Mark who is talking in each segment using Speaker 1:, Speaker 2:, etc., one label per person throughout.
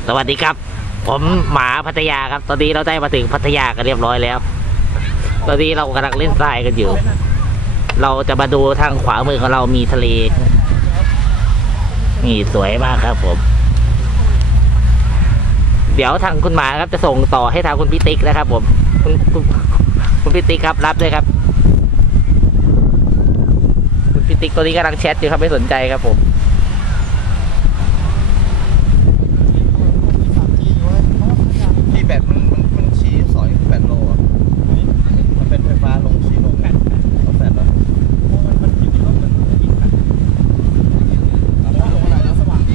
Speaker 1: สวัสดีครับผมหมาพัทยาครับตอนนี้เราได้มาถึงพัทยากันเรียบร้อยแล้วตอนนี้เรากำลังเล่นทรายกันอยู่เราจะมาดูทางขวามือของเรามีทะเลนี่สวยมากครับผมเดี๋ยวทางคุณหมาครับจะส่งต่อให้ทางคุณพิติกนะครับผมคุณพิติกครับรับด้วยครับคุณพิติกตัวนี้กำลังแชทอยู่ครับไม่สนใจครับผม
Speaker 2: ที่แบตมันชี้สอยแบตโลอ่ะมันเป็นไฟฟ้าลงชี้ลงแบตเอาแบตแล้วมันอยู่ที่รถมันยิงแบตลงอะไรแล้วสว่าง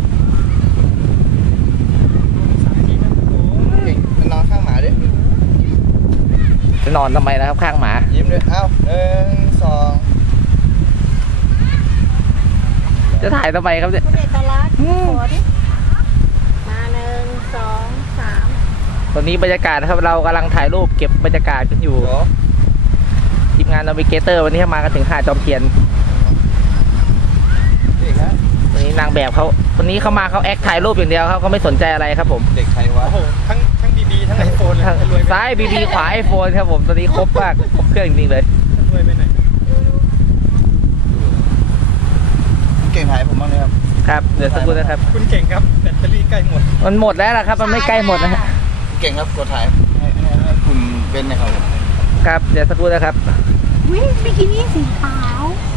Speaker 2: เก่งมันนอนข้างหมาดิ
Speaker 1: จะนอนทำไมนะครับข้างหมา
Speaker 2: ยิ้มด้วยเอ้า1 2
Speaker 1: จะถ่ายทำไมครับเนี่ย
Speaker 3: คุณเอกลักษณ์ขอดิมา1 2 3
Speaker 1: ตอนนี้บรรยากาศนะครับเรากำลังถ่ายรูปเก็บบรรยากาศกันอยู่ทีมงานนาวิเกเตอร์วันนี้มากันถึงหาดจอมเทียนวันนี้นางแบบเขาวันนี้เขามาเขาแอคถ่ายรูปอย่างเดียวครับเขาไม่สนใจอะไรครับผม
Speaker 2: เด็กใครวะ
Speaker 4: โอ้โหทั้งบีบีทั้งไอโฟนเลยรวย
Speaker 1: ซ้ายบีบีขวาไอโฟนครับผมตอนนี้ครบมากครบเครื่องจริงๆเลย
Speaker 4: รวยไปไหน
Speaker 2: เก่งถ่ายผมบ้างเลยครับ
Speaker 1: ครับเดี๋ยวสักครู่นะครับ
Speaker 4: คุณเก่งครับแบตเตอรี่ใกล้หมด
Speaker 1: มันหมดแล้วล่ะครับมันไม่ใกล้หมดนะฮะ
Speaker 2: เก่งครับกดถ่ายให้คุณเบนนะครับผม
Speaker 1: ครับเดี๋ยวสักครู่นะครับ
Speaker 3: วิ่งบิกินี่สีขาว